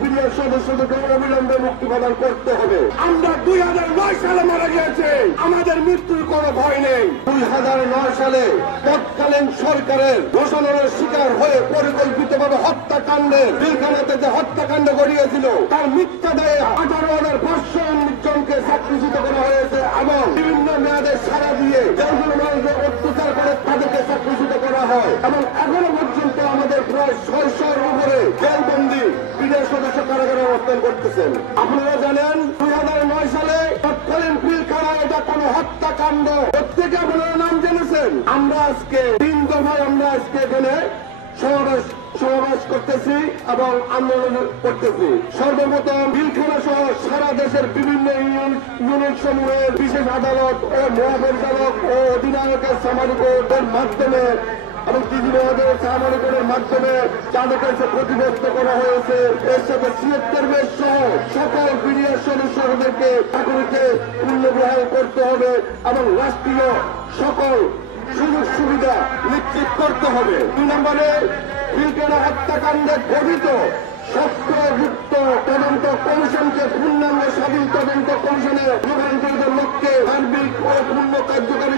BDR সদস্যদেরকে অবিলম্বে মুক্তি প্রদান করতে হবে। আমরা 2009 সালে মারা গিয়েছে, আমাদের মৃত্যুর কোনো ভয় নেই। 2009 সালে তৎকালীন সরকারের ঘোষণার শিকার হয়ে পরিকল্পিতভাবে হত্যাকাণ্ডের পিলখানাতে যে হত্যাকাণ্ড ঘটিয়েছিল তার মিথ্যা দায়ে 18,519 জনকে চাকরিচ্যুত করা হয়েছে এবং বিভিন্ন মেয়াদে সারা দিয়ে যেগুলো মানুষের অত্যাচার করে তাদেরকে চাকরিচ্যুত করা হয় এবং এখনো পর্যন্ত আমাদের প্রায় 600-র উপরে জেলবন্দি বিডিআর সদস্য কারাগারে অবস্থান করতেছেন। আপনারা জানেন 2009 সালে তৎকালীন পিলখানায় এটা কোন হত্যাকাণ্ড। প্রত্যেকে আপনারা নাম জেনেছেন। আমরা আজকে 3 দফায় আমরা আজকে এখানে সমাবেশ করতেছি এবং আন্দোলন করতেছি। সর্বপ্রথম পিলখানা সহ সারা দেশের বিভিন্ন ইউনিট সমূহের বিশেষ আদালত ও মহাপরিচালক ও অধিনায়কের সামারি কোর্টের মাধ্যমে এবং ডিজি মহোদয়ের সামারি কোর্টের মাধ্যমে যাদের কাছে ক্ষতিগ্রস্ত করা হয়েছে এর সাথে 76 বেশ সহ সকল বিডিআর সদস্যদেরকে চাকরিতে পুনর্বহাল করতে হবে এবং রাষ্ট্রীয় সকল সুযোগ সুবিধা নিশ্চিত করতে হবে। 2 নম্বরে পিলখানা হত্যাকাণ্ডে গঠিত সত্যযুক্ত তদন্ত কমিশনকে পূর্ণাঙ্গ স্বাধীন তদন্ত কমিশনে রূপান্তরিত লক্ষ্যে সার্বিক ও পূর্ণ কার্যকারী